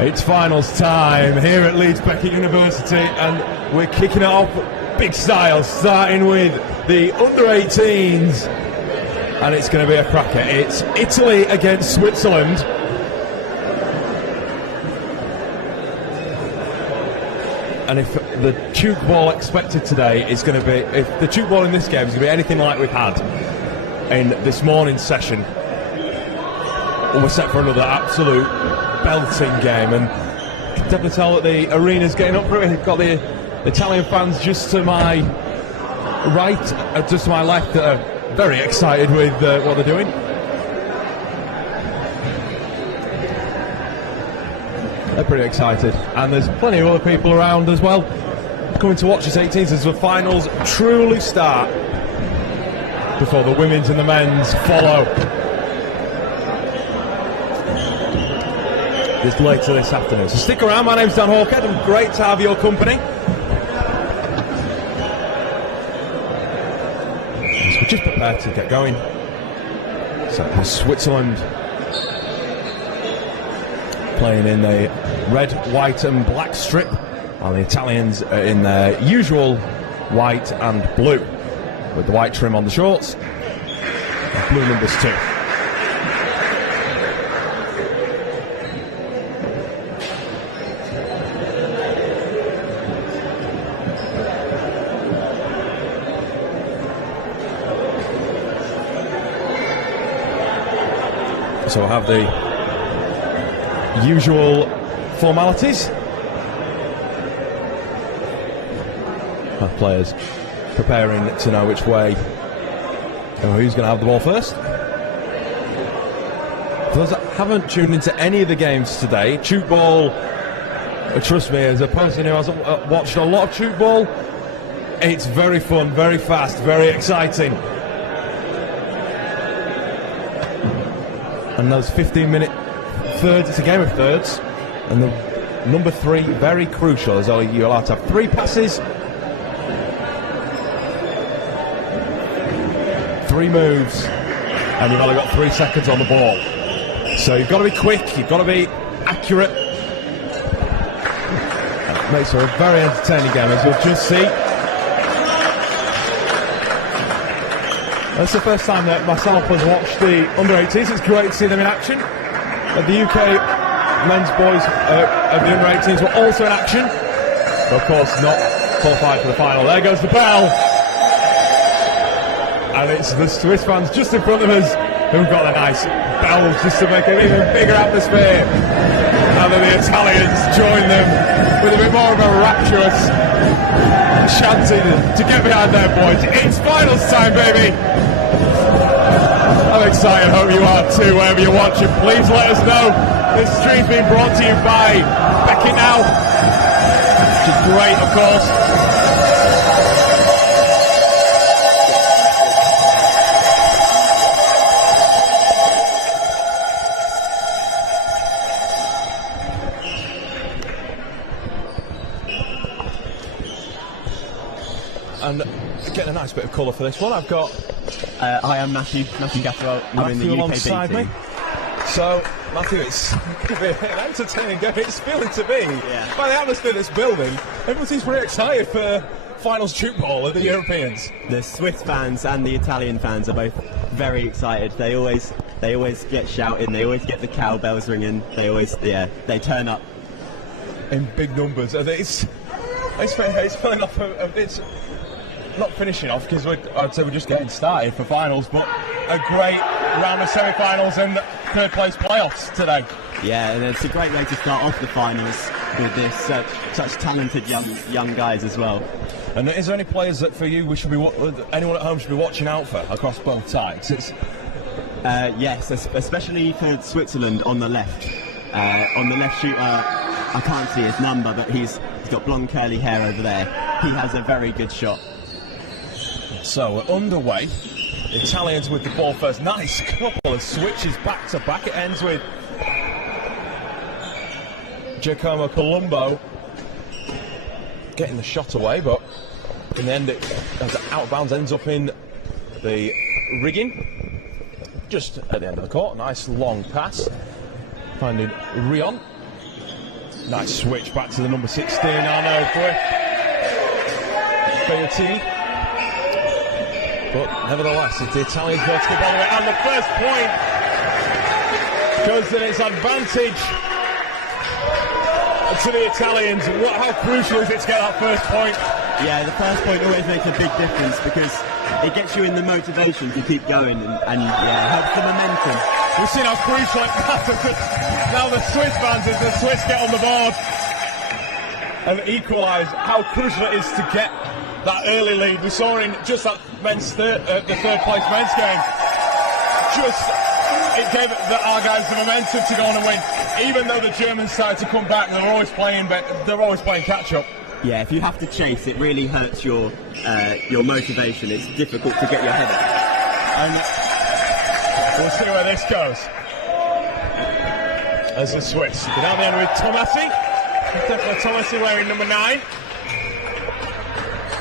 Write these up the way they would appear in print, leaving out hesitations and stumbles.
It's finals time here at Leeds Beckett University, and we're kicking it off big style, starting with the under-18s, and it's going to be a cracker. It's Italy against Switzerland. And if the Tchoukball expected today is going to be, if the Tchoukball in this game is going to be anything like we've had in this morning's session, we're set for another absolute belting game, and you can definitely tell that the arena's getting up for it. We've got the Italian fans just to my right, just to my left, that are very excited with what they're doing. They're pretty excited, and there's plenty of other people around as well coming to watch this 18s as the finals truly start before the women's and the men's follow. This later this afternoon. So stick around, my name's Dan Hawkhead, and great to have your company. So we're just prepared to get going. So Switzerland playing in the red, white and black strip, while the Italians are in their usual white and blue, with the white trim on the shorts and blue numbers too. So we'll have the usual formalities. Our players preparing to know which way or who's going to have the ball first. For those that haven't tuned into any of the games today, Tchoukball, trust me, as a person who hasn't watched a lot of Tchoukball, it's very fun, very fast, very exciting. And those 15-minute thirds, it's a game of thirds, and the number 3 very crucial, as you're allowed to have 3 passes, 3 moves, and you've only got 3 seconds on the ball. So you've got to be quick, you've got to be accurate. That makes for a very entertaining game, as you'll just see. That's the first time that myself has watched the under-18s. It's great to see them in action. The UK men's boys of the under-18s were also in action, but of course not qualified for the final. There goes the bell, and it's the Swiss fans just in front of us who've got the nice bells just to make an even bigger atmosphere, and then the Italians join them with a bit more of a rapturous chanting to get behind their boys. It's finals time, baby! I'm excited, hope you are too, wherever you're watching. Please let us know. This stream's been brought to you by Beckett Now, which is great, of course. And getting a nice bit of colour for this one, I've got... I am Matthew Gatterell. I'm in the UK alongside me. So, Matthew, it's going to be an entertaining game. It's feeling to me, by the atmosphere that's building, everyone seems pretty excited for finals Tchoukball of the Europeans. The Swiss fans and the Italian fans are both very excited. They always get shouting. They always get the cowbells ringing. They turn up in big numbers. And it's filling off. It's not finishing off because I'd say we're just getting started for finals, but a great round of semi-finals and third place playoffs today. Yeah, and it's a great way to start off the finals with this such talented young guys as well. And is there any players that for you anyone at home should be watching out for across both sides? Yes, especially for Switzerland on the left. On the left shooter, I can't see his number, but he's got blonde curly hair over there. He has a very good shot. So we're underway. The Italians with the ball first. Nice couple of switches back to back. It ends with Giacomo Colombo getting the shot away, but in the end, as out of bounds, ends up in the rigging. Just at the end of the court. Nice long pass. Finding Rion. Nice switch back to the number 16, Arnaud Beatty. But nevertheless, it's the Italians got to the ball, and the first point goes in its advantage to the Italians. How crucial is it to get that first point? Yeah, the first point always makes a big difference because it gets you in the motivation to keep going and helps the momentum. We've seen how crucial it matters. Now the Swiss fans, as the Swiss get on the board and equalise, how crucial it is to get that early lead. We saw in just that the third place men's game, it gave our guys the momentum to go on and win. Even though the Germans started to come back, they're always playing catch up. Yeah, if you have to chase, it really hurts your motivation. It's difficult to get your head up. And we'll see where this goes. As the Swiss get down the end with Tomasi. Definitely Tomasi wearing number 9.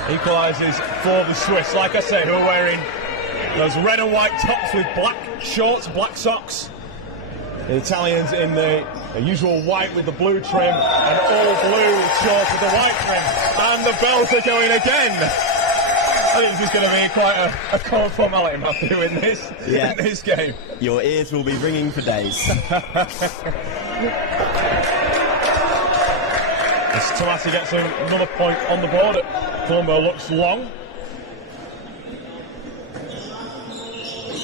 Equalises for the Swiss. Like I said, who are wearing those red and white tops with black shorts, black socks. The Italians in the usual white with the blue trim and all blue shorts with the white trim. And the bells are going again. I think this is going to be quite a common formality, Matthew, in this game. Your ears will be ringing for days. As Tomasi gets another point on the board, Colombo looks long.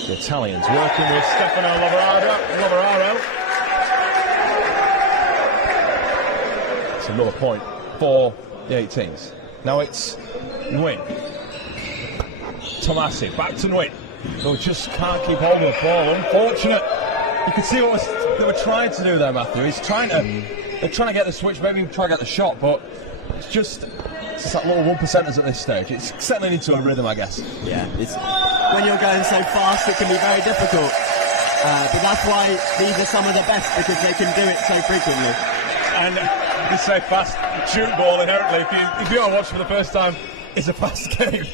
The Italians working with Stefano Lavoraro. It's another point for the 18s. Now it's Nguyen. Tomasi, back to Nguyen. Who just can't keep hold of the ball. Unfortunate. You can see what they were trying to do there, Matthew. They're trying to get the switch, maybe try to get the shot, but it's just that little 1%ers at this stage. It's settling into a rhythm, I guess. Yeah, when you're going so fast, it can be very difficult. But that's why these are some of the best, because they can do it so frequently. And you say fast, Tchoukball inherently, if you are watching for the first time, it's a fast game.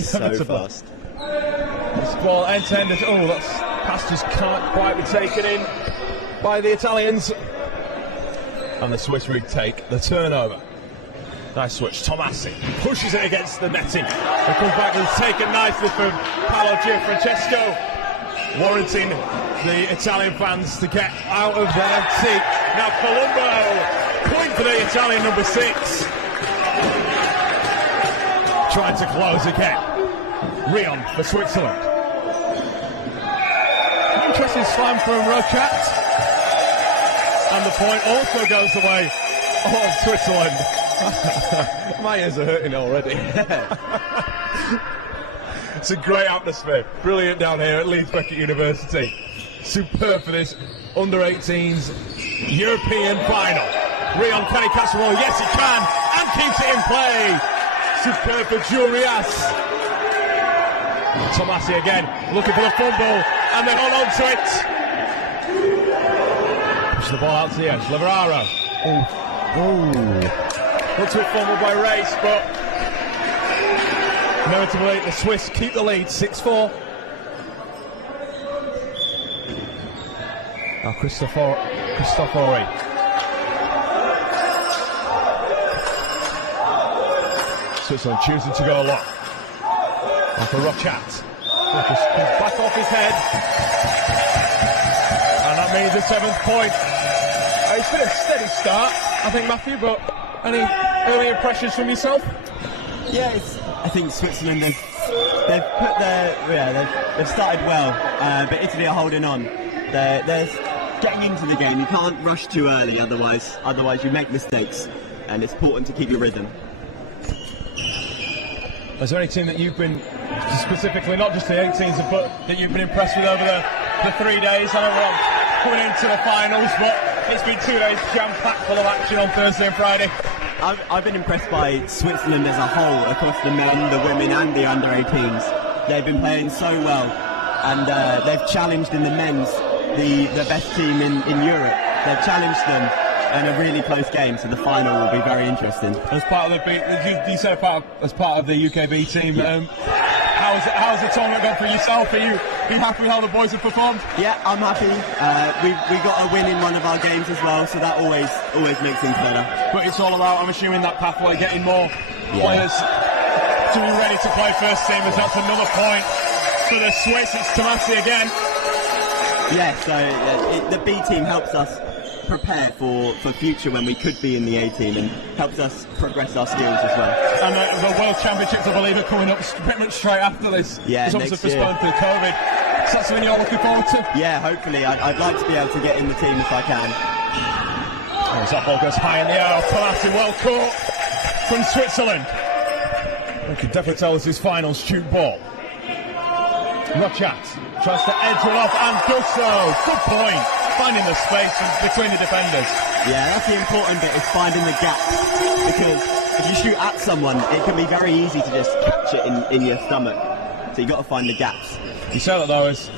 So fast. This ball end-to-end, that pass just can't quite be taken in by the Italians. And the Swiss retake the turnover. Nice switch, Tomasi pushes it against the netting. It comes back and it's taken nicely from Paolo Gianfrancesco, warranting the Italian fans to get out of their seat. Now Colombo, point for the Italian number 6. Trying to close again. Rion for Switzerland. Interesting slam from Rochat. And the point also goes the way of Switzerland. My ears are hurting already. It's a great atmosphere. Brilliant down here at Leeds Beckett University. Superb for this under-18s European final. Rion, can he catch the ball? Yes, he can, and keeps it in play. Superb for Jurias. Tomasi again, looking for the fumble, and they hold on to it. Push the ball out to the edge. Lavoraro. Looks to a fumble by Race, but inevitably the Swiss keep the lead, 6-4. Now Cristofori. Switzerland choosing to go long. And for Rochat. Just comes back off his head. And that means the 7th point. It's been a steady start, I think, Matthew, but any early impressions from yourself? Yeah, I think Switzerland, they've started well, but Italy are holding on. They're getting into the game. You can't rush too early, otherwise you make mistakes, and it's important to keep your rhythm. Is there any team that you've been, specifically not just the 18s, but that you've been impressed with over the 3 days? I know we're coming into the finals, but It's been 2 days jam-packed full of action on Thursday and Friday. I've been impressed by Switzerland as a whole, across the men, the women and the under-18s. They've been playing so well, and they've challenged in the men's the best team in Europe. They've challenged them in a really close game, so the final will be very interesting. As part of the, you said as part of the UKB team. Yeah. How's the tournament gone for yourself? Are you happy with how the boys have performed? Yeah, I'm happy. We got a win in one of our games as well, so that always makes things better. But it's all about, I'm assuming, that pathway, getting more players to be ready to play first teamers. That's another point for the Swiss. It's Tomasi again. Yeah, so the B team helps us prepare for future when we could be in the A team, and helps us progress our skills as well. And the World Championships, I believe, are coming up pretty much straight after this. Yeah, it's obviously postponed through COVID. Is that something you're looking forward to? Yeah, hopefully. I'd like to be able to get in the team if I can. Oh, that ball goes high in the air. Tomasi, well caught from Switzerland. We can definitely tell this is finals Tchoukball. Rochat tries to edge it off and does so. Good point. Finding the space between the defenders. Yeah, that's the important bit, is finding the gap. Because if you shoot at someone, it can be very easy to just catch it in your stomach. So you've got to find the gaps. You say that though, as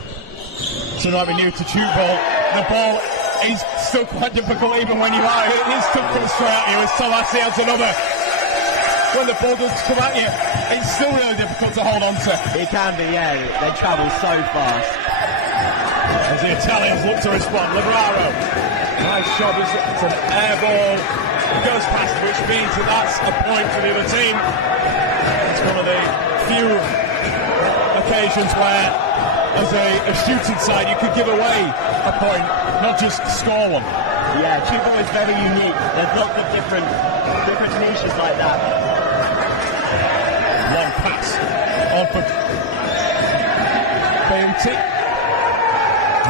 someone might be new to Tchoukball, the ball is still quite difficult even when you are. It is still coming straight at you as Tomasi adds another. When the ball does come at you, it's still really difficult to hold on to. It can be, yeah. They travel so fast. As the Italians look to respond, Labraro. Nice shot, it's an air ball. It goes past, which means that that's a point for the other team. It's one of the few occasions where, as a shooting side, you could give away a point, not just score one. Yeah, Tchoukball is very unique. There's lots of different niches like that. Long pass on for M18.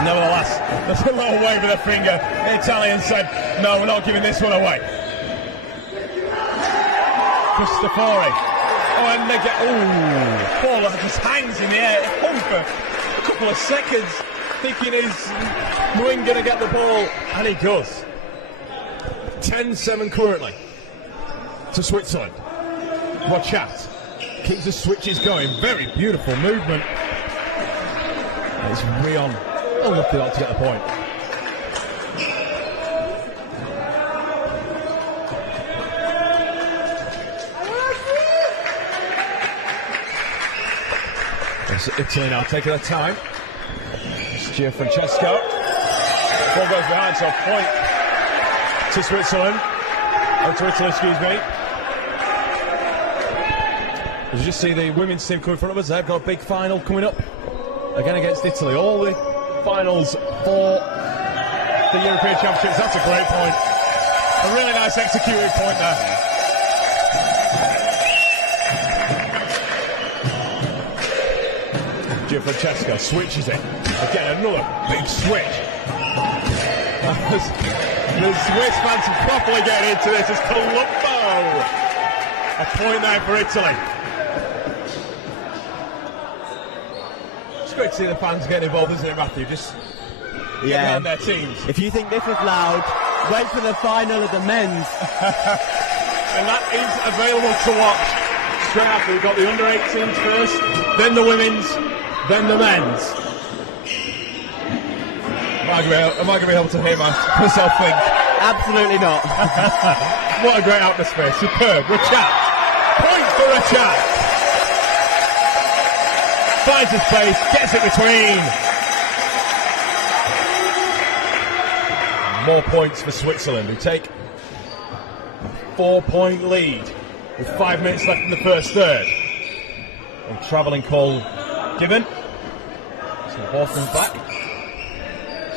Nevertheless, there's a little wave of the finger. The Italian said, no, we're not giving this one away. Cristofori. Oh, and they get, ball that just hangs in the air. It hung for a couple of seconds, thinking is Nguyen going to get the ball, and he does. 10-7 currently to Switzerland. Rochat keeps the switches going. Very beautiful movement. It's Rion. Oh, lucky not to get the point. It's Italy now taking their time. It's Gianfrancesco. Ball goes behind, so a point to Switzerland. Oh, to Italy, excuse me. As you just see the women's team coming in front of us, they've got a big final coming up again against Italy. All the finals for the European Championships. That's a great point. A really nice executed point there. Gianfrancesco switches it. Again, another big switch. The Swiss fans are properly getting into this as Colombo. A point there for Italy. It's great to see the fans getting involved, isn't it, Matthew? Just getting on their teams. If you think this is loud, wait for the final of the men's. And that is available to watch straight after. We've got the under-18s first, then the women's, then the men's. Am I going to be able to hear myself think? Absolutely not. What a great atmosphere. Superb. Rochat. Points for Rochat. Finds the space, gets it between. More points for Switzerland, who take a 4-point lead with 5 minutes left in the first third. And travelling call given. So Horton's back.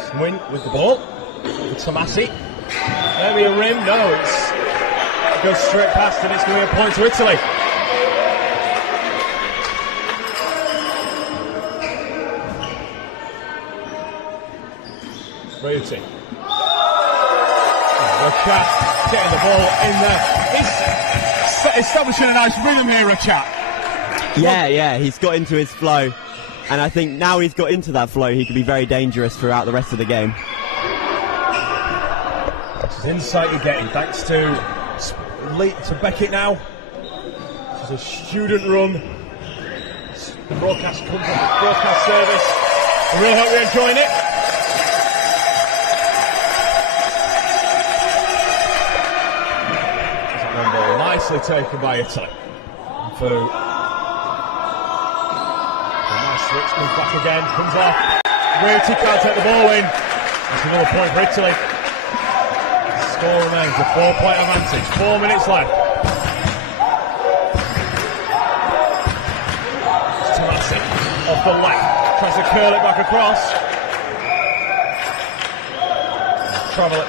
Swin with the ball. For Tomasi. Maybe a rim. No, it goes straight past, and it's going to be a point to Italy. Reuti. Rochat getting the ball in there. He's establishing a nice rhythm here, Rochat. Yeah, he's got into his flow. And I think now he's got into that flow, he can be very dangerous throughout the rest of the game. insight you're getting thanks to Beckett now. It's a student run. The broadcast comes up with broadcast service. I really hope you're enjoying it. Nicely taken by Italy. For a nice switch, comes back again, comes off. Rarity can't take the ball in. That's another point for Italy. The score remains a 4-point advantage. 4 minutes left. It's Tomasi off the left. Tries to curl it back across. Travel it.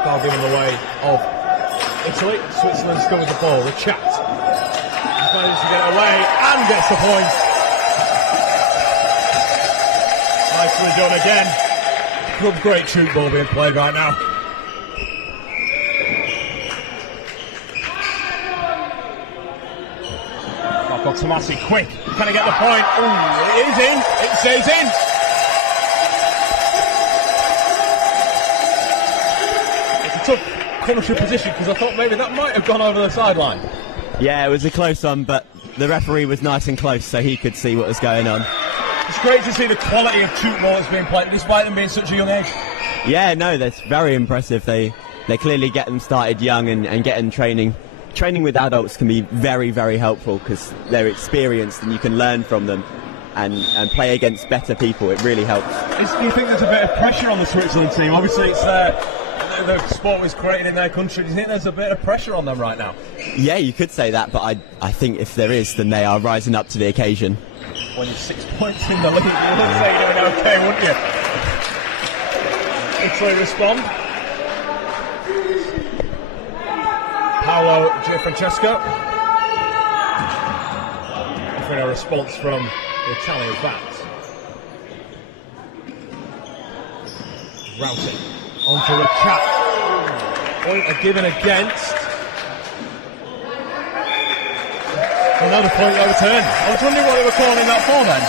Ball given away of Italy. Switzerland still with the ball. The chat. He manages to get it away and gets the point. Nicely done again. Club's great Tchoukball being played right now. Back on Tomasi, quick. Can he get the point? Ooh, it is in. It says in. Tough punishing position because I thought maybe that might have gone over the sideline. Yeah, it was a close one, but the referee was nice and close so he could see what was going on. It's great to see the quality of Tchoukball that's being played despite them being such a young age. Yeah, no, that's very impressive. They clearly get them started young and getting training. Training with adults can be very, very helpful because they're experienced and you can learn from them and play against better people. It really helps. Do you think there's a bit of pressure on the Switzerland team? Obviously it's the sport was created in their country. Do you think there's a bit of pressure on them right now? Yeah, you could say that, but I think if there is, then they are rising up to the occasion. When you're 6 points in the league, you would say you're doing okay, wouldn't you? Italy respond. Paolo Francesco. Offering a response from the Italian backs. Routing. Onto the chat. Point are given against. Another point overturned. I was wondering what they were calling that for then.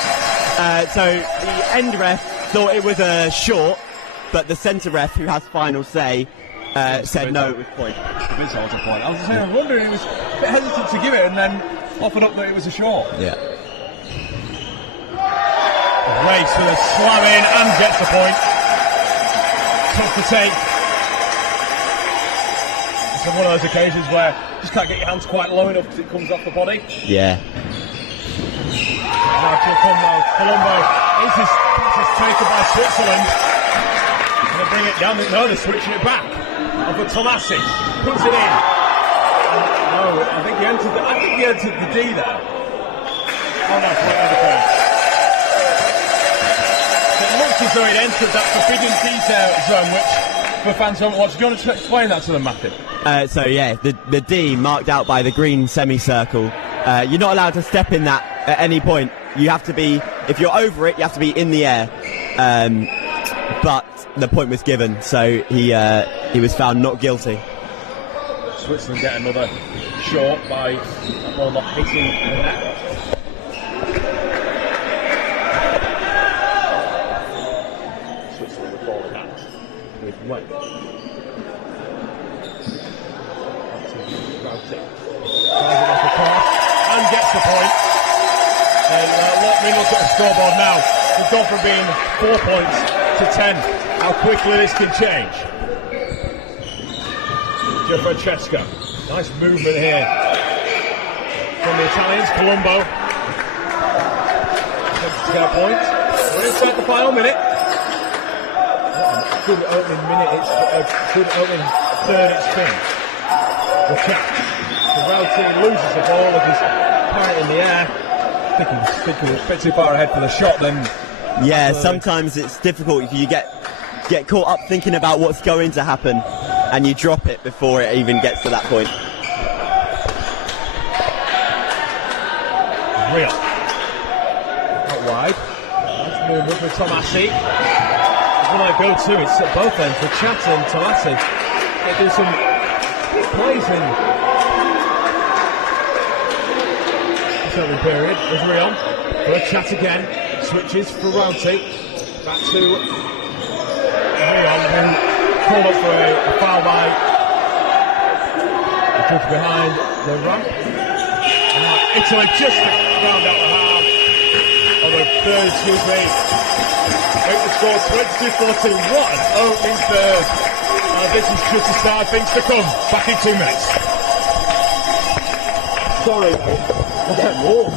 So the end ref thought it was a short, but the centre ref, who has final say, said no, it was point. It's a point. I was wondering, he was a bit hesitant to give it and then offered up that it was a short. Yeah. Race with a slam in and gets the point. Tough to take. It's one of those occasions where you just can't get your hands quite low enough because it comes off the body. Yeah. Now Colombo. This is taken by Switzerland. Going to bring it down. No, they're switching it back. Over Tomasi. Puts it in. No, I think he entered the D there. Oh no, point overturned. It looks as though it entered that forbidden D zone, which for fans who haven't watched, do you want to explain that to them, Matthew? So yeah, the D marked out by the green semicircle. You're not allowed to step in that at any point. You have to be, if you're over it, you have to be in the air. But the point was given, so he was found not guilty. Switzerland get another short by that ball not hitting the net. Switzerland will fall back with weight. And gets the point. And let me look at the scoreboard now. We've gone from being 4 points to 10. How quickly this can change. Francesco. Nice movement here from the Italians. Colombo attempts to get a point. We're inside the final minute. What a good opening minute. It's a good opening third it's been. The chat. The round team loses the ball with his parrot in the air. I think he was a bit too far ahead for the shot then. Yeah, sometimes it's difficult if you get caught up thinking about what's going to happen and you drop it before it even gets to that point. Real. Not wide. Nice movement for Tomasi. When I go to, it's at both ends. The chat and Tomasi. They do some big plays in the certain period. There's Rion. For a chat again. Switches for Routy. Back to Leon, called up for a foul by the judge behind the ramp. And now Italy just to round out the half on the third, excuse me. Make the score 22-14. What an opening third. This is just the start of things to come. Back in 2 minutes. Sorry, I'm getting warm.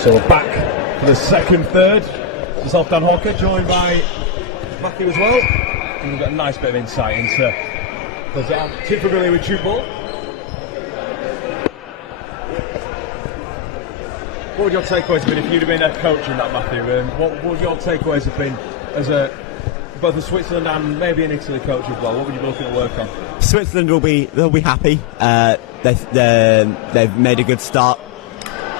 So we're back for the second third. Myself, Dan Hawker, joined by Matthew as well. And we've got a nice bit of insight into because I'm too familiar with Tchoukball. What would your takeaways have been if you'd have been a coach in that, Matthew? What would your takeaways have been as both a Switzerland and maybe an Italy coach as well? What would you be looking to work on? Switzerland they'll be happy. They've made a good start.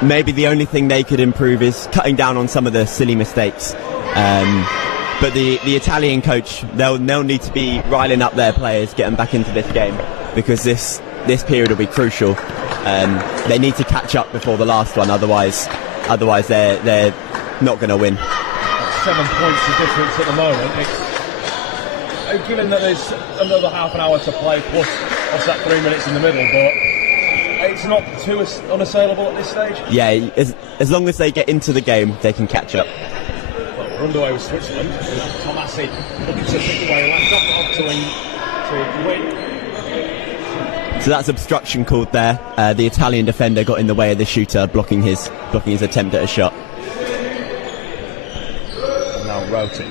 Maybe the only thing they could improve is cutting down on some of the silly mistakes. But the Italian coach, they'll need to be riling up their players, get them back into this game, because this period will be crucial. They need to catch up before the last one, otherwise they're not going to win. 7 points the difference at the moment. Given that there's another half an hour to play plus that 3 minutes in the middle, but it's not too unassailable at this stage? Yeah, as long as they get into the game, they can catch up. Well, we're underway with Switzerland. Tomasi looking to pick away left off to win. So that's obstruction called there. The Italian defender got in the way of the shooter, blocking his attempt at a shot. And now Roti.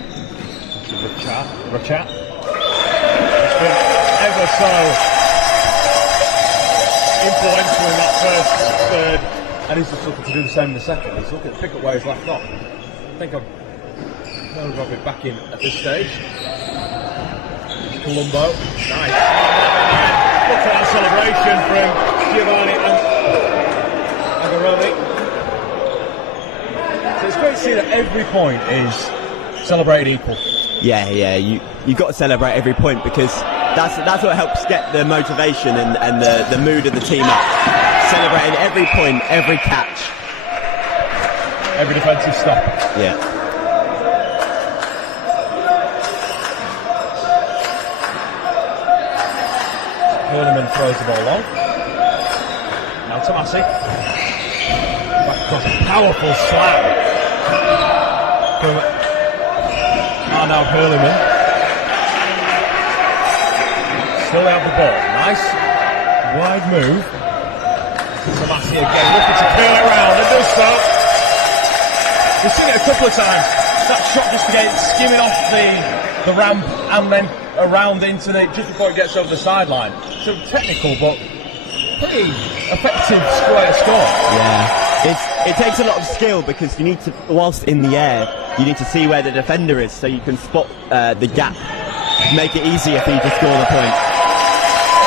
Rachat. It's been ever so influential in that first third, and he's just looking to do the same in the second. He's looking to pick up where he's left off. I think I've got it back in at this stage. Colombo, nice. Look at that celebration from Giovanni Agaroni. So it's great to see that every point is celebrated equal. Yeah, you've got to celebrate every point because that's what helps get the motivation and the mood of the team up. Celebrating every point, every catch, every defensive stop. Yeah. Hurleman throws the ball long. Now Tomasi. Back across, powerful slam. Now Hurleman. Still out the ball. Nice. Wide move. Tomasi again, looking to curl it round and does so. We've seen it a couple of times. That shot just to get it skimming off the ramp and then around into the just before it gets over the sideline. So technical, but pretty effective square score. Yeah, it takes a lot of skill because you need to, whilst in the air, you need to see where the defender is so you can spot the gap, make it easier for you to score the point.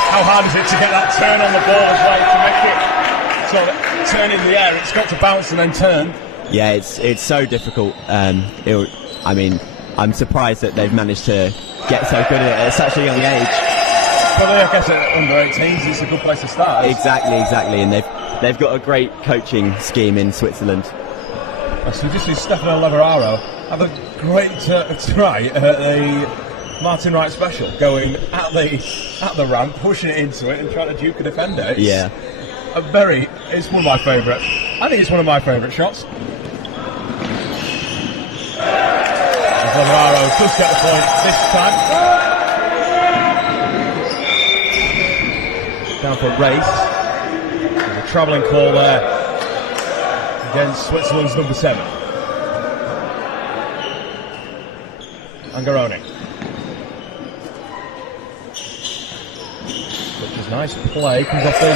How hard is it to get that turn on the ball as well to make it sort of turn in the air? It's got to bounce and then turn. Yeah, it's so difficult. I mean, I'm surprised that they've managed to get so good at such a young age. Probably, I guess, at under 18s, it's a good place to start. Exactly, and they've got a great coaching scheme in Switzerland. So just see Stefano Lavararo have a great try at the Martin Wright special, going at the ramp, pushing it into it, and trying to duke a defender. It's one of my favourite. I think it's one of my favourite shots. Lavararo does get the point this time. Down for a race. There's a travelling call there against Switzerland's number 7. Angaroni. Which is nice play. Comes off the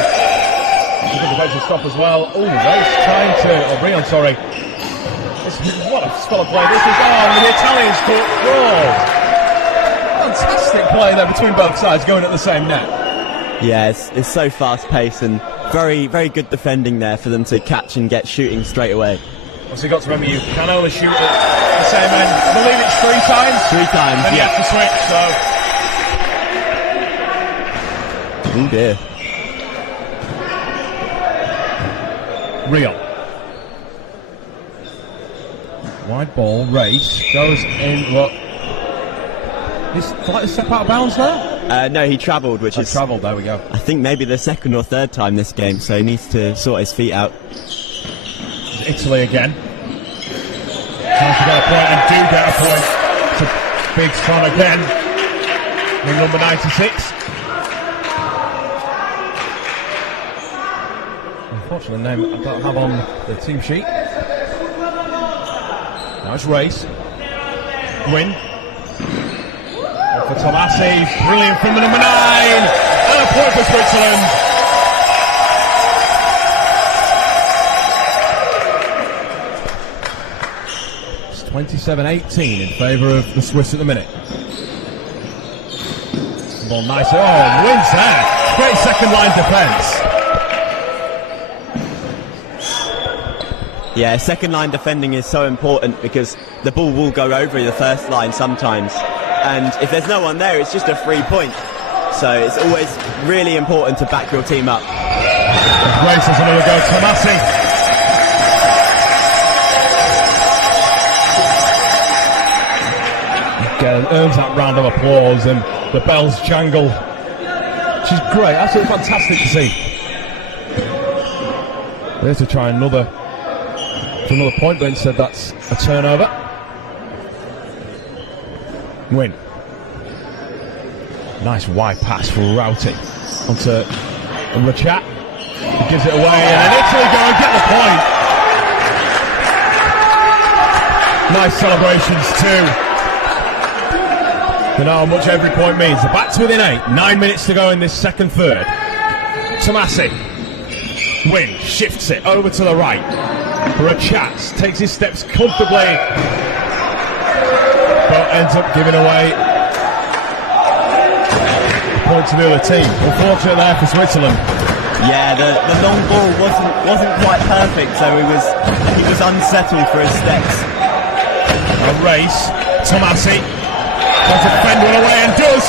defensive stop as well. Oh, race trying to. Oh, Brion, sorry. What a spell of play this is. Oh, the Italians caught goal. Fantastic play there between both sides going at the same net. Yeah, it's so fast paced and very, very good defending there for them to catch and get shooting straight away. Also, you've got to remember you can only shoot at the same end. I believe it's 3 times. 3 times, then yeah. You have to switch, so. Oh dear. Rio. Wide ball, race, goes in, what? Is slightly step out of bounds there? No, he travelled, which is... travelled, there we go. I think maybe the 2nd or 3rd time this game, so he needs to sort his feet out. Italy again. Trying to get a point and do get a point to Big Son again. In number 96. Unfortunately, the name I don't have on the team sheet. Nice race. Win. For Tomasi, brilliant from the number 9, and a point for Switzerland. It's 27-18 in favour of the Swiss at the minute. Ball nice. Oh, wins there. Great second line defence. Yeah, second line defending is so important because the ball will go over the first line sometimes. And if there's no one there, it's just a free point. So it's always really important to back your team up. Race has another go. Tomasi. Again, earns that round of applause and the bells jangle. She's great, absolutely fantastic to see. There to try another point, but instead that's a turnover. Win. Nice wide pass for Rauti onto Rachat. He gives it away, and then Italy go and get the point. Nice celebrations too. You know how much every point means. The back's within 8. 9 minutes to go in this second third. Tomasi. Win shifts it over to the right. Rachat takes his steps comfortably, but ends up giving away the point to the other team. Unfortunate there for Switzerland. Yeah, the long ball wasn't quite perfect, so he was unsettled for his steps. A race. Tomasi tries to fend one away and does.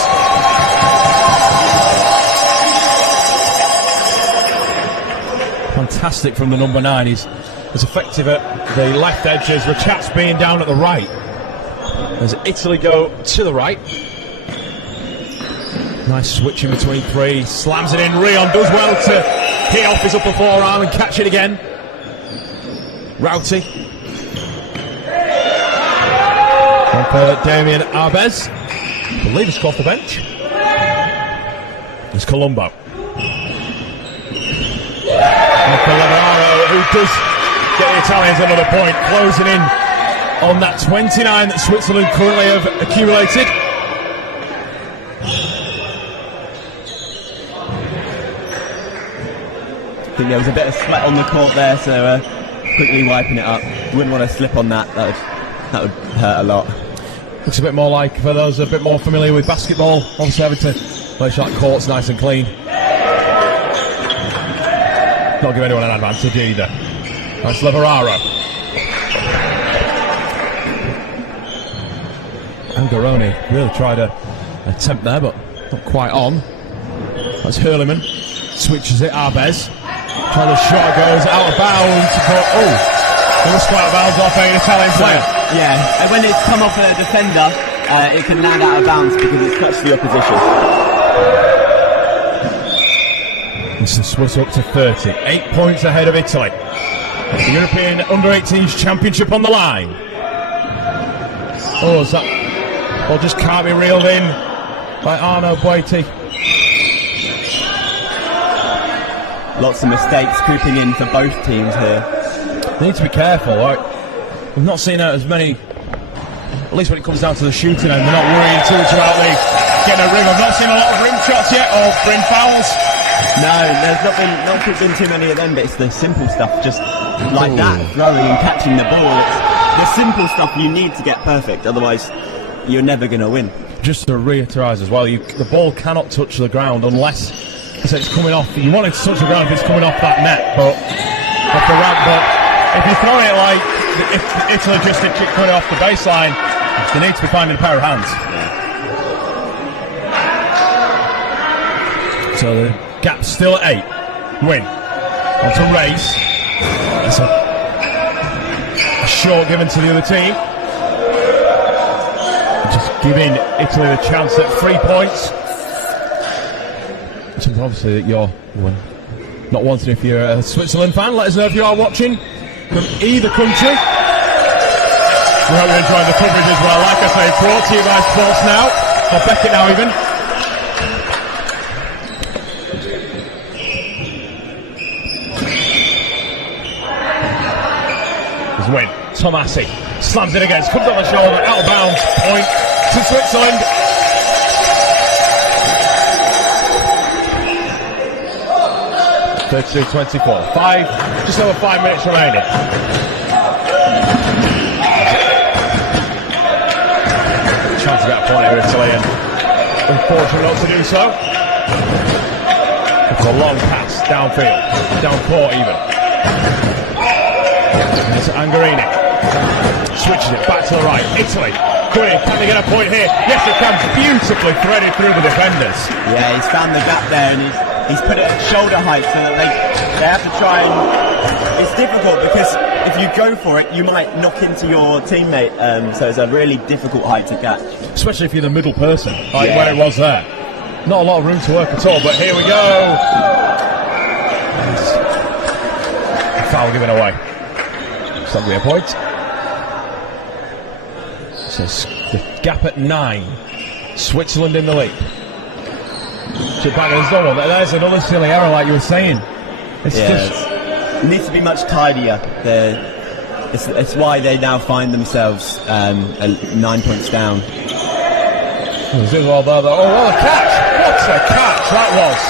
Fantastic from the number 9. He's as effective at the left edge as Rachat's being down at the right. As Italy go to the right. Nice switch in between 3. Slams it in. Rion does well to hit off his upper forearm and catch it again. Rauti. One for Damien Arbez. I believe he's off the bench. It's Colombo. And for Lavararo, who does get the Italians another point, closing in on that 29 that Switzerland currently have accumulated. I think there was a bit of sweat on the court there, so quickly wiping it up. Wouldn't want to slip on that. That would hurt a lot. Looks a bit more like, for those a bit more familiar with basketball, obviously having to make sure that court's nice and clean. Not give anyone an advantage either. That's Lavararo. Angaroni really tried a attempt there, but not quite on. That's Hurliman. Switches it, Arbez. Trying the shot, goes out of bounds, but it was quite out of bounds off an Italian player. Yeah, and when it's come off a defender, it can land out of bounds because it's touched the opposition. This is Swiss up to 30. 8 points ahead of Italy. The European Under-18s Championship on the line. Oh, is that... Well, just can't be reeled in by Arno Boiti. Lots of mistakes creeping in for both teams here. They need to be careful. Right? We've not seen as many, at least when it comes down to the shooting end, they're not worrying too much about getting a rim. I've not seen a lot of rim shots yet, or rim fouls. No, there's not been too many of them, but it's the simple stuff, just like that, throwing and catching the ball. It's the simple stuff you need to get perfect, otherwise you're never going to win. Just to reiterate as well, the ball cannot touch the ground unless it's coming off. You want it to touch the ground if it's coming off that net, but off the ramp. But if you're throwing it like if it's a logistic kick coming off the baseline, they need to be finding a pair of hands. So the gap's still at 8. Win. On to Race. That's a short given to the other team. Just giving Italy the chance at 3 points. So obviously that you're not wanting, if you're a Switzerland fan. Let us know if you are watching from either country. We hope you're enjoying the coverage as well. Like I say, it's brought to you by Sports Now, or Beckett Now even. Win. Tomasi slams it against, comes on the shoulder, out of bounds, point to Switzerland. Just over 5 minutes remaining. Chance to get a point here, Italy, and unfortunate not to do so. It's a long pass downfield, down court even. There's Angarini. Switches it back to the right. Italy. Can they get a point here? Yes, they can. Beautifully threaded through the defenders. Yeah, he's found the gap there and he's put it at shoulder height so that they have to try and... It's difficult because if you go for it, you might knock into your teammate. So it's a really difficult height to catch. Especially if you're the middle person, like where it was there. Not a lot of room to work at all, but here we go. foul given away. So that'll be a point. So the gap at 9. Switzerland in the lead. There's no one. There's another silly error, like you were saying. It needs to be much tidier. It's why they now find themselves 9 points down. Oh, what a catch! What a catch that was!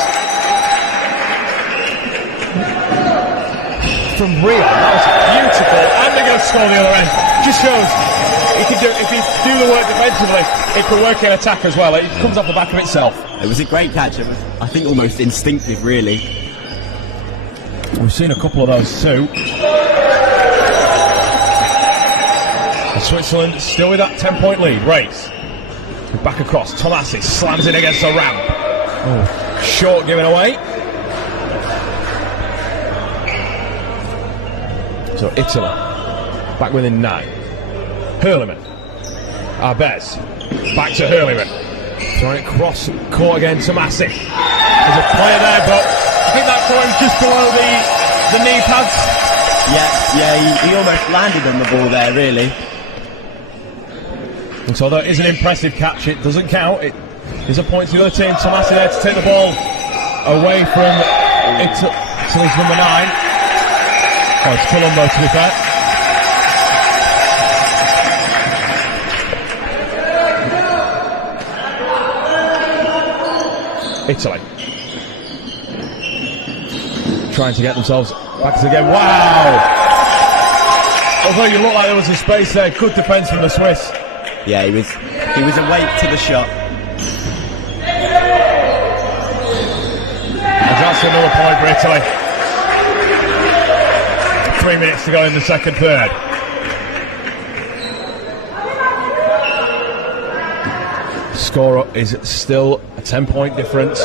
From Rio, that was beautiful, and they're going to score the other end. Just shows if you do the work defensively, it can work in attack as well. It comes off the back of itself. It was a great catch. It was, I think, almost instinctive, really. We've seen a couple of those too. And Switzerland still with that 10-point lead. Race. Back across. Tomasi slams it against the ramp. Oh, short given away. So Italy back within 9. Hurleyman. Arbez. Back to Hurleyman. Throwing it cross court again. Tomasi. There's a player there, but I think that throw him just below the knee pads. Yeah, he almost landed on the ball there, really. And so that is an impressive catch. It doesn't count. It is a point to the other team. Tomasi there to take the ball away from Italy's number 9. Oh, it's Colombo, to be fair. Italy trying to get themselves back to the game. Wow! Although you look like there was a space there, good defence from the Swiss. Yeah, he was awake to the shot. And that's another point for Italy. 3 minutes to go in the second third. Score is still a 10-point difference.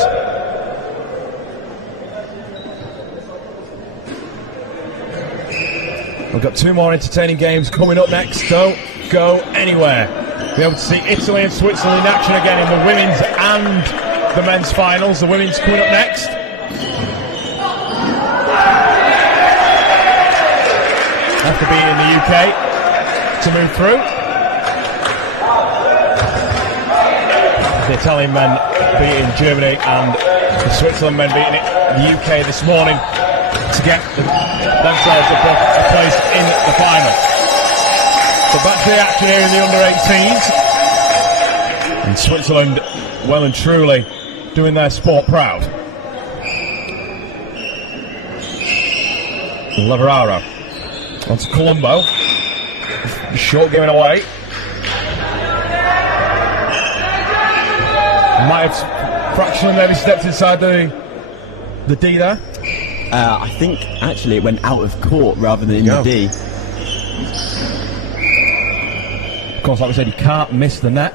We've got 2 more entertaining games coming up next. Don't go anywhere. Be able to see Italy and Switzerland in action again in the women's and the men's finals. The women's coming up next. After being in the UK to move through. The Italian men beating Germany and the Switzerland men beating the UK this morning to get themselves a place in the final. So back to the action here in the under-18s. And Switzerland well and truly doing their sport proud. Leveraro onto Colombo. Short giving away. Might have fractionally maybe stepped inside the D there. I think actually it went out of court rather than in the D. Of course, like we said, you can't miss the net.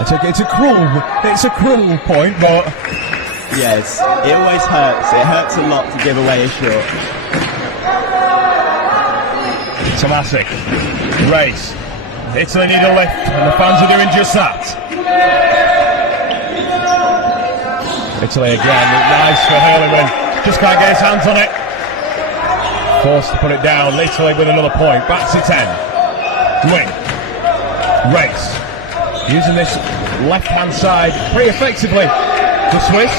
It's a cruel point, but yes, it always hurts. It hurts a lot to give away a shot. Tomasi, race. Italy need a lift, and the fans are doing just that. Italy again, nice for Hurleyman. Just can't get his hands on it. Forced to put it down. Italy with another point. Back to 10. Wing. Race. Using this left-hand side pretty effectively. The Swiss.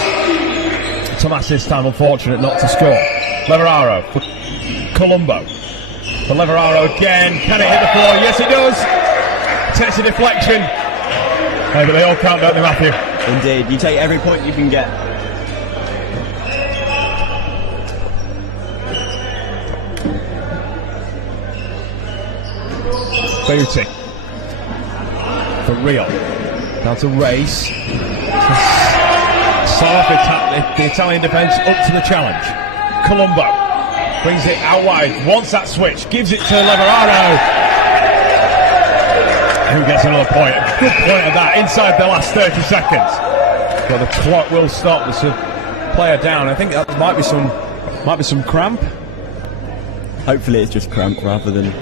Tomasi this time unfortunate not to score. Leveraro. Colombo. For Leveraro again. Can it hit the floor? Yes, it does. Takes a deflection. But they all count, don't they, Matthew? Indeed. You take every point you can get. Beauty. For Rio. Down to Race. Start off the Italian defence up to the challenge. Colombo. Brings it out wide. Wants that switch. Gives it to Leveraro. Who gets another point? Good point of that inside the last 30 seconds. But the clock will stop. There's a player down. I think that might be some cramp. Hopefully it's just cramp rather than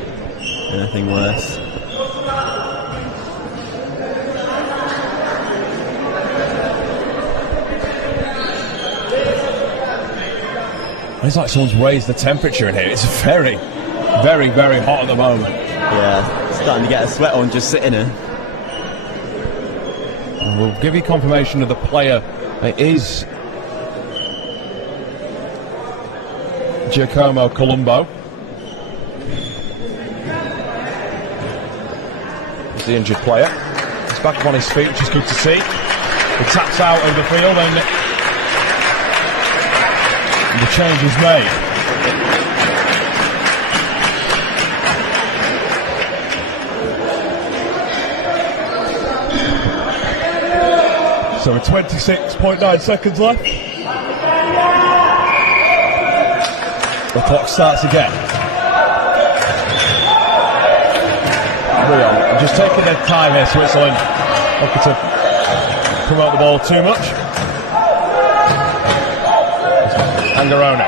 anything worse. It's like someone's raised the temperature in here. It's very, very, very hot at the moment. Yeah, starting to get a sweat on just sitting here. And we'll give you confirmation of the player. It is Giacomo Colombo. He's the injured player. He's back up on his feet, which is good to see. He taps out of the field and the change is made. So with 26.9 seconds left, the clock starts again. Rio just taking their time here, Switzerland. Looking to promote the ball too much. Angarona.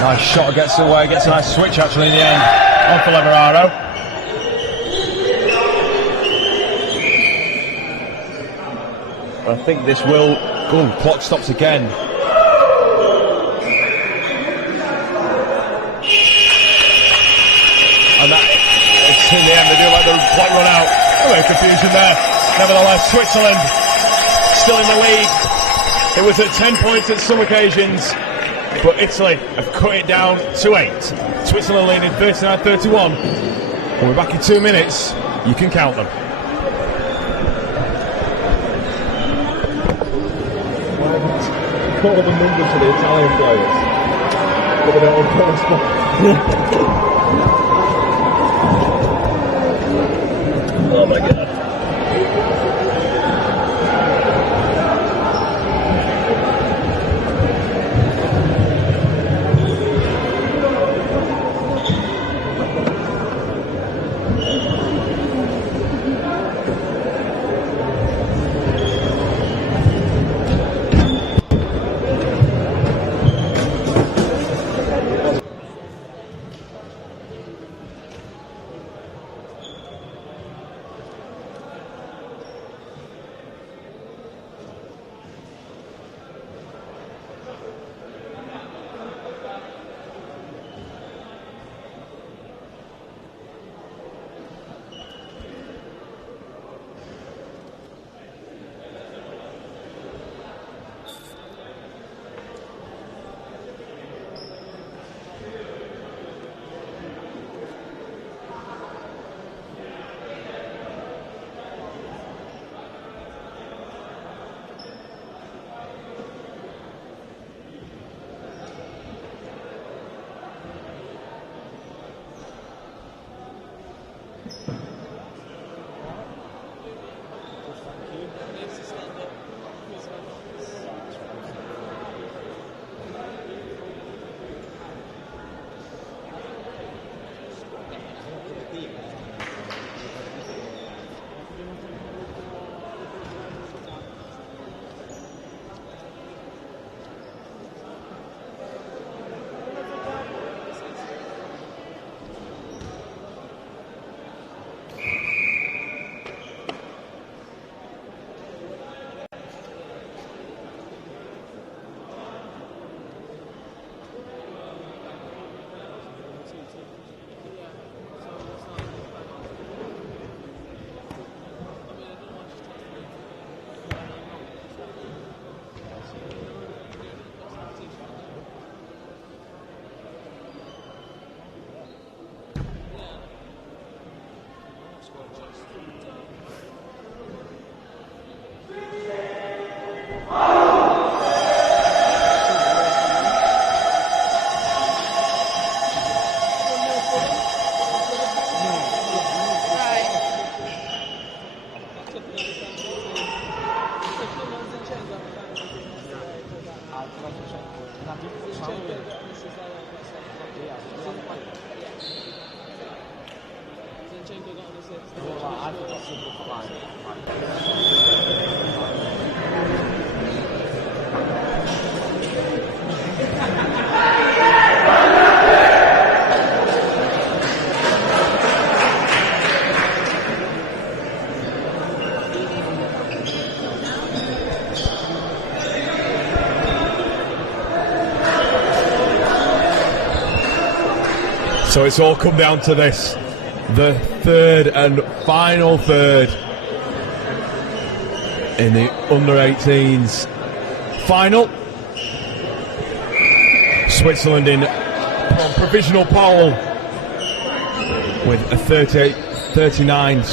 Nice shot, gets away, gets a nice switch actually in the end. On for Leveraro. I think this will. Oh, clock stops again. And that, it's in the end, they do let the clock run out. A bit of confusion there. Nevertheless, Switzerland still in the lead. It was at 10 points at some occasions, but Italy have cut it down to 8. Switzerland leading 39-31. We're back in 2 minutes. You can count them. Call the numbers for the Italian players. But they don't correspond. Oh my god. So it's all come down to this, the third and final third in the under-18s final. Switzerland in provisional pole with a 31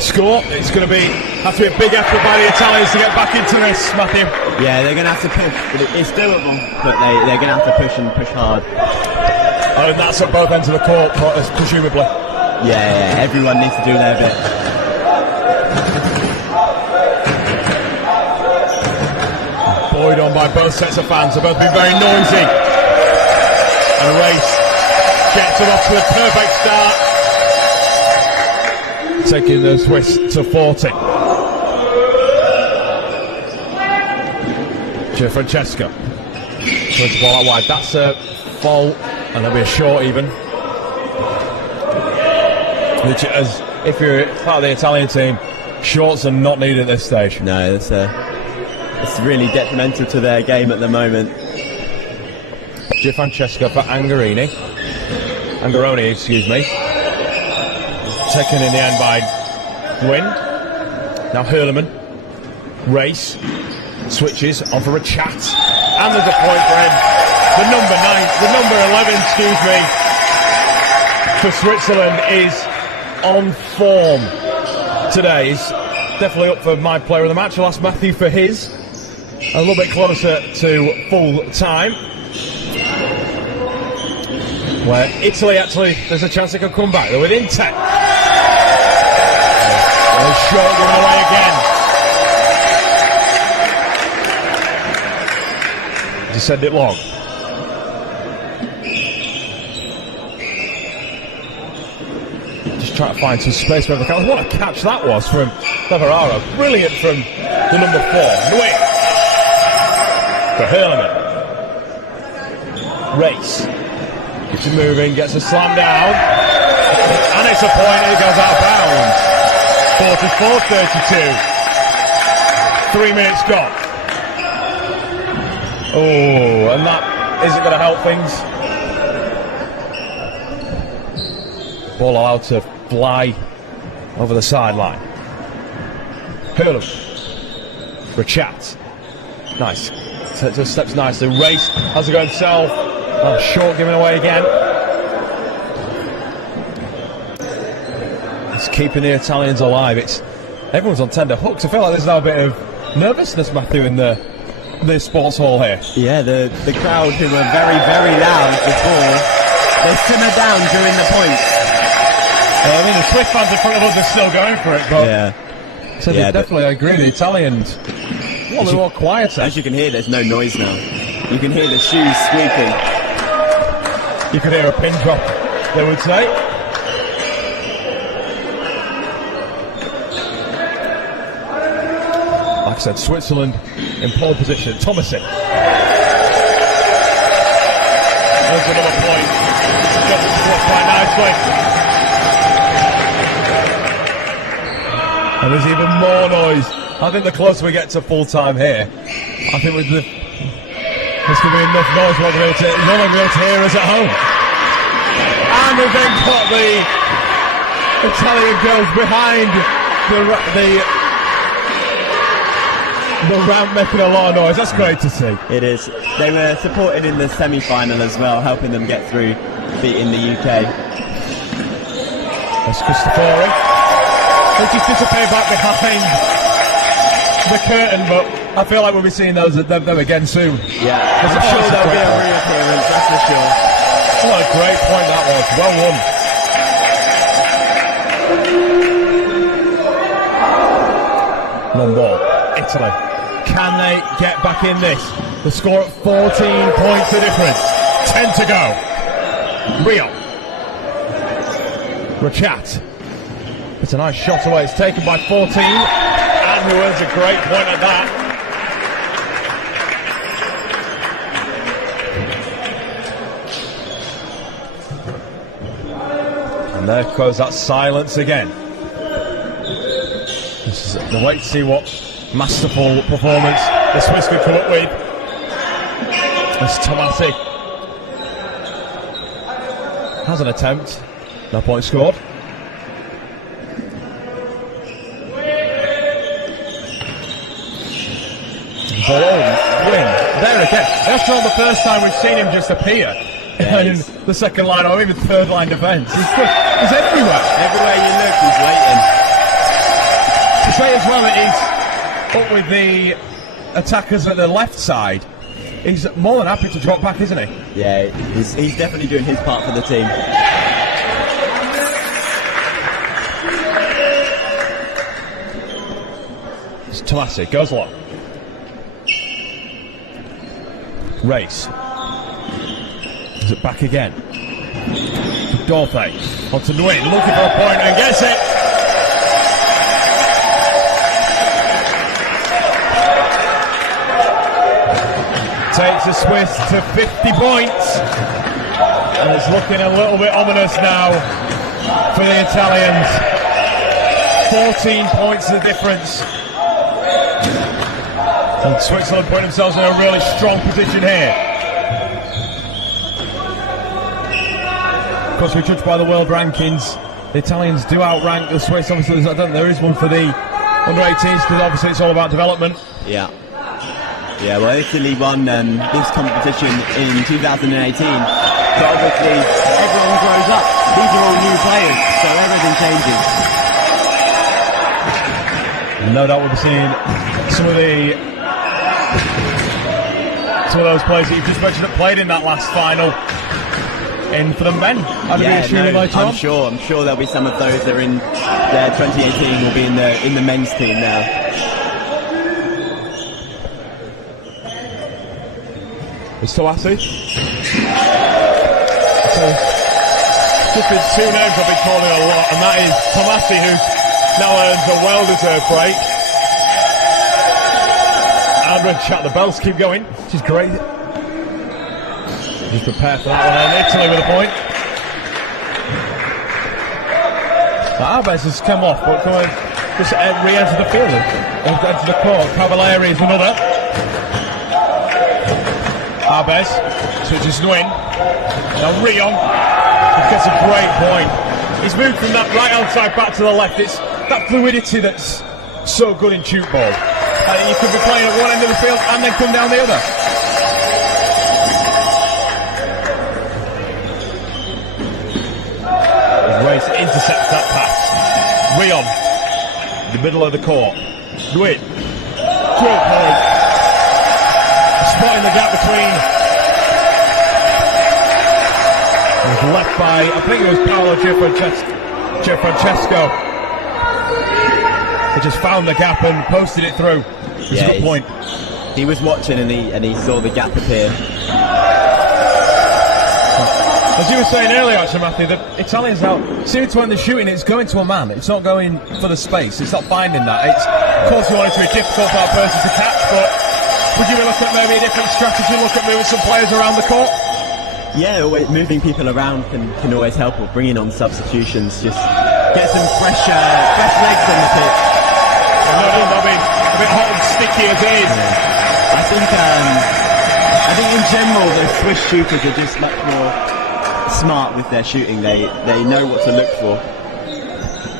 score. It's going to have to be a big effort by the Italians to get back into this, Matthew. Yeah, they're going to have to push, but it's doable, but they're going to have to push and push hard. And that's at both ends of the court, presumably. Yeah, everyone needs to do their bit. Buoyed on by both sets of fans. They've both been very noisy. And Race gets them off to a perfect start, taking the Swiss to 40. Francesco puts the ball out wide. That's a foul, and there'll be a short even. Which, as if you're part of the Italian team, shorts are not needed at this stage. No, it's really detrimental to their game at the moment. Francesco for Angaroni, excuse me. Taken in the end by Gwyn. Now Hurleman. Race. Switches on for a chat. And there's a point for him. The number 11, for Switzerland is on form today. He's definitely up for my player of the match. I'll ask Matthew for his. A little bit closer to full time. Where Italy actually, there's a chance they could come back. They're within 10. And short given away again. Just send it long. Just trying to find some space where they can. What a catch that was from Leveraro. Brilliant from the number 4. Nguyen. For Hurleman. Race. Keeps it moving, gets a slam down. And it's a point, it goes out of bounds. 44-32. 3 minutes gone. Oh, and that isn't going to help things. Ball allowed to fly over the sideline. Hurlem. Rachat. Nice. Just steps nicely. Race has to go himself. Short given away again. It's keeping the Italians alive. Everyone's on tender hooks. I feel like there's now a bit of nervousness, Matthew, in the sports hall here. Yeah, the crowd who were very, very loud before, they simmer down during the points. I mean, the Swiss fans in front of us are still going for it, but yeah. So yeah, definitely I agree. The Italians, well, they're more quieter. As you can hear, there's no noise now. You can hear the shoes squeaking. You could hear a pin drop, they would say. Like I said, Switzerland in pole position. Thomasin. There's another point. Gets it to work quite nicely. And there's even more noise. I think the closer we get to full time here, I think with the there's going to be enough noise you're not going to be able to hear us at home. And we've then got the Italian girls behind the ramp making a lot of noise. That's great to see. It is. They were supported in the semi-final as well, helping them get through beating the UK. That's Cristofori. They just disappear back behind the curtain, but I feel like we'll be seeing them again soon. Yeah, I'm sure there'll be a reappearance, that's for sure. What a great point that was. Well won. Long ball. Italy. Can they get back in this? The score at 14 points the difference. 10 to go. Rio. Rachat. It's a nice shot away. It's taken by 14. And who earns a great point at that. And there goes that silence again. This is the wait to see what masterful performance the Swiss could come up with. As Tomasi has an attempt. No point scored. Win. There again. That's not the first time we've seen him just appear in the second line or even third line defence. He's everywhere. Everywhere you look, he's waiting. To say as well that he's up with the attackers at the left side, he's more than happy to drop back, isn't he? Yeah, he's definitely doing his part for the team. It's Tomasi, goes long. Race. Is it back again? Dorothy. On to Nguyen, looking for a point and gets it. Takes the Swiss to 50 points. And it's looking a little bit ominous now for the Italians. 14 points the difference. And Switzerland put themselves in a really strong position here. Of course, we judge by the world rankings. The Italians do outrank the Swiss. Obviously, there is one for the under-18s because obviously it's all about development. Yeah. Yeah, well, Italy won this competition in 2018. So obviously, everyone grows up. These are all new players, so everything changes. No doubt we'll be seeing some of those players that you've just mentioned that played in that last final in for the men. I'm sure there'll be some of those that are in 2018 will be in the men's team now. It's Tomasi. Just been two names I've been calling a lot, and that is Tomasi, who now earns a well-deserved break. And Red Chat, the bells keep going, which is great. Just prepare for that one, and Italy with a point. Arbes has come off, but just re-entered the field, entered the court. Cavalieri is another. Arbes switches Nguyen. Now Rion gets a great point. He's moved from that right-hand side back to the left. It's that fluidity that's so good in Tchoukball. You could be playing at one end of the field and then come down the other. Race intercepts that pass. Rion, the middle of the court. Nguyen, great point. Spotting the gap between. It was left by, I think it was Paolo Gianfrancesco. He just found the gap and posted it through. It's a good point. He was watching and he saw the gap appear. As you were saying earlier, actually, Matthew, the Italians now seem to when they're shooting, it's going to a man. It's not going for the space. It's not finding that. Of course, you want it to be difficult for that person to catch, but would you look at maybe a different strategy? Look at moving some players around the court. Yeah, moving people around can always help, or bringing on substitutions. Just get some fresh legs on the pitch. They'll be a bit hot and sticky as it is. Yeah. I think in general the Swiss shooters are just much more smart with their shooting. They know what to look for.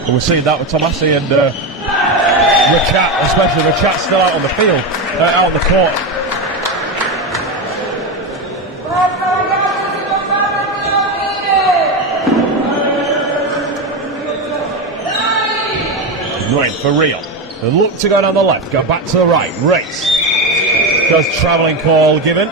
Well, we're seeing that with Tomasi and Rachat, especially Rachat still out on the field, out on the court. Right for Rio. They look to go down the left, go back to the right. Race. Does travelling call given.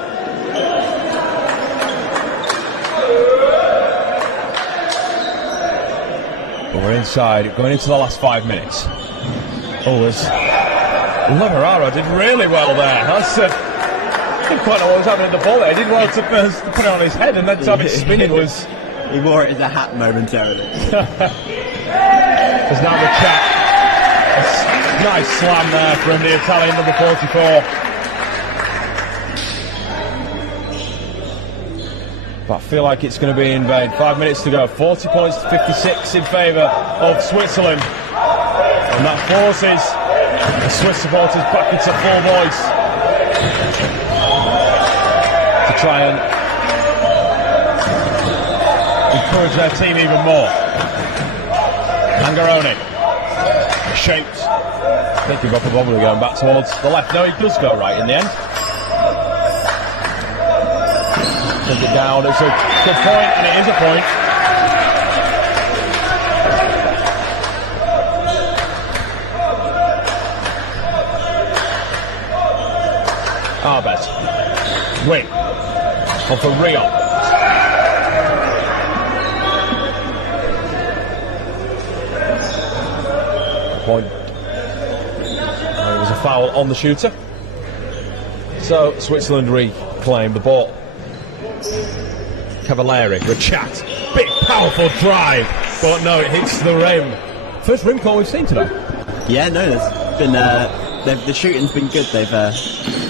But we're inside, going into the last 5 minutes. Oh, there's Leverara did really well there. I didn't quite know what was happening to the ball there. He did well to first put it on his head, and then to have it spinning was. He wore it as a hat momentarily. There's now the chat. Nice slam there from the Italian number 44. But I feel like it's going to be in vain. 5 minutes to go. 40 points to 56 in favour of Switzerland. And that forces the Swiss supporters back into full voice to try and encourage their team even more. Angaroni. Shaped. Thinking about probably going back towards the left. No, it does go right in the end. Send it down. It's a good point, and it is a point. Arbet. Win. On for Rio. Point. There was a foul on the shooter. So Switzerland reclaim the ball. Cavalieri, Rachat. Big powerful drive. But no, it hits the rim. First rim call we've seen today. Yeah, no, there's been the shooting's been good. They've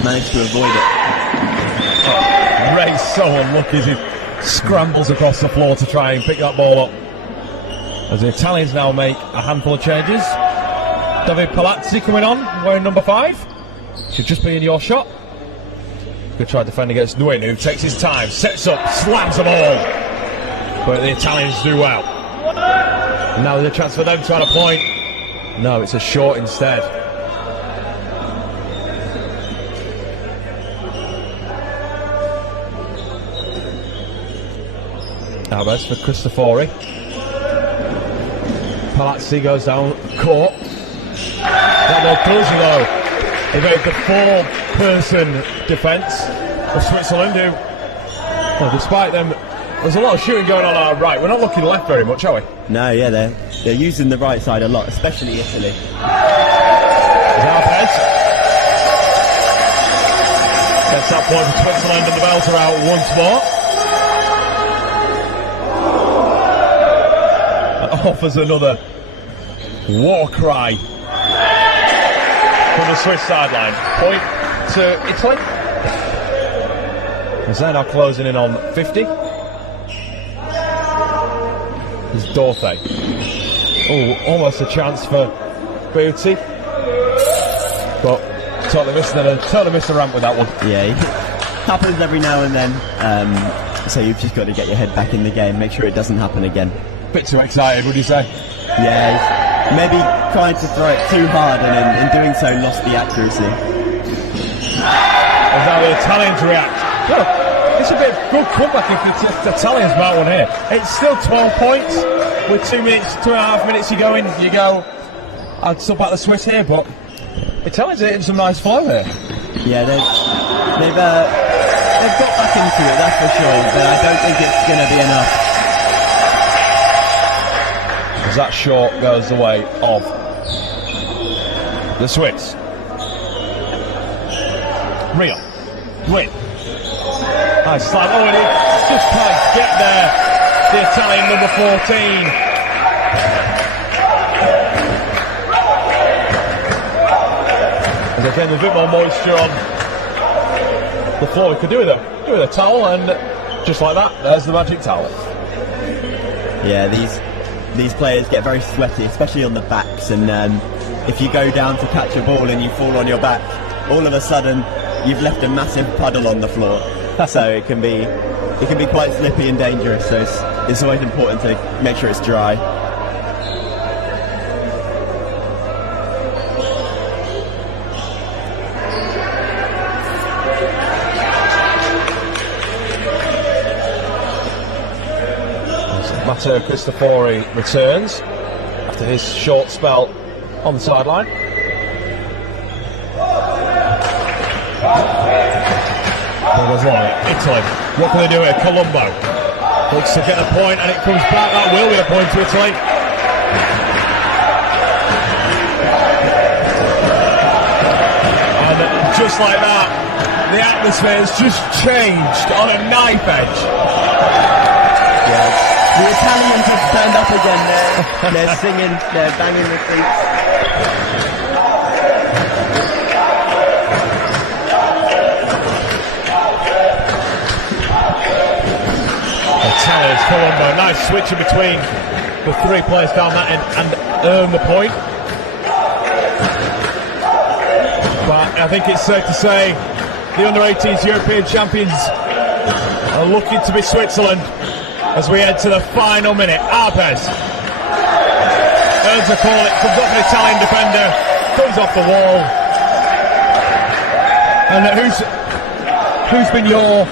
managed to avoid it. Ray's so unlucky as he scrambles across the floor to try and pick that ball up. As the Italians now make a handful of changes. David Palazzi coming on, wearing number 5. Should just be in your shot. Good try to defend against Nguyen, who takes his time, sets up, slams them all. But the Italians do well. And now there's a chance for them to add a point. No, it's a short instead. Albers for Cristofori. Palazzi goes down court. That ball kills you though. Evade the 4-person defence of Switzerland, who, well, despite them, there's a lot of shooting going on our right. We're not looking left very much, are we? No, yeah, they're using the right side a lot, especially Italy. Alves gets that point for Switzerland, and the bells are out once more. That offers another war cry from the Swiss sideline. Point to Italy. As they're now closing in on 50. There's Dorthe. Oh, almost a chance for Booty. But totally missed the ramp with that one. Yeah, it happens every now and then. So you've just got to get your head back in the game, make sure it doesn't happen again. Bit too excited, would you say? Yeah, he's maybe trying to throw it too hard and in doing so lost the accuracy. And now the Italians react. Look, it's a bit of good comeback if the Italians mount one here. It's still 12 points with 2.5 minutes to go in. You go, I'd sub back the Swiss here, but Italians are hitting some nice flow here. Yeah, they've got back into it, that's for sure, but I don't think it's going to be enough. As that short goes the way of the Swiss. Rio. Win. Nice slide. Oh, and he just can't get there. The Italian number 14. And again, a bit more moisture on the floor. He could do with a towel, and just like that, there's the magic towel. Yeah, these players get very sweaty, especially on the backs, and if you go down to catch a ball and you fall on your back, all of a sudden you've left a massive puddle on the floor. So it can be quite slippy and dangerous. So it's always important to make sure it's dry. Matteo Cristofori returns after his short spell on the sideline. Italy, what can they do here? Colombo looks to get a point, and it comes back. That will be a point to Italy. And just like that, the atmosphere has just changed on a knife edge. Yeah. The Italians have turned up again. They're singing, they're banging the seats. Italians, Colombo, nice switch in between the 3 players down that end and earn the point. But I think it's safe to say the under-18s European champions are looking to be Switzerland. as we head to the final minute. Arpez earns a call, it comes off an Italian defender, comes off the wall. And who's been your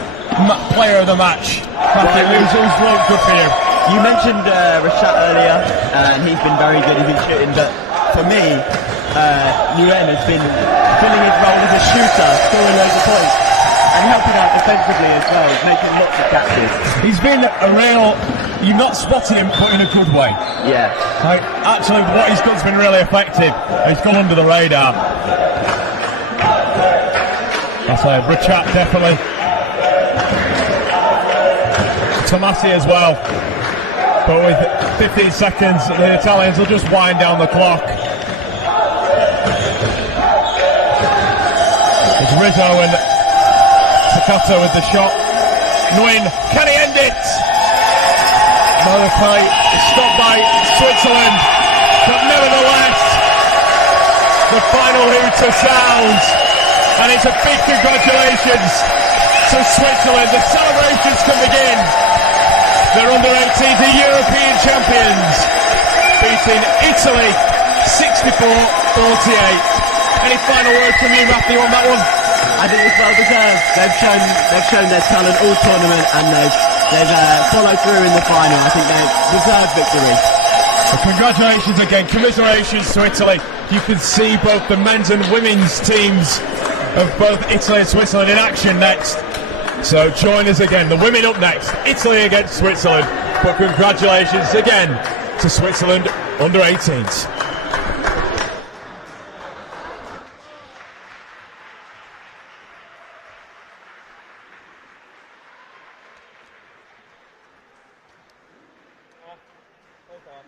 player of the match? Patrick, who's looked good for you? You mentioned Rashad earlier, and he's been very good, he's been shooting, but for me, Nguyen has been filling his role as a shooter, scoring loads of points, and helping out defensively as well, making lots of catches. He's been a real, you've not spotted him, but in a good way. Yeah. Like, actually, what he's done's been really effective. He's gone under the radar. That's a Rachat, definitely. Tomasi as well. But with 15 seconds, the Italians will just wind down the clock. It's Rizzo and Takato with the shot. Nguyen, can he end it? Malachi is stopped by Switzerland, but nevertheless, the final hooter sounds, and it's a big congratulations to Switzerland. The celebrations can begin. They're under 18, the European champions, beating Italy 64-48. Any final words from you, Matthew, on that one? I think it's well deserved. They've shown their talent all tournament, and they've followed through in the final. I think they deserve victory. Well, congratulations again, commiserations to Italy. You can see both the men's and women's teams of both Italy and Switzerland in action next. So join us again. The women up next, Italy against Switzerland. But congratulations again to Switzerland under 18s. Hold on.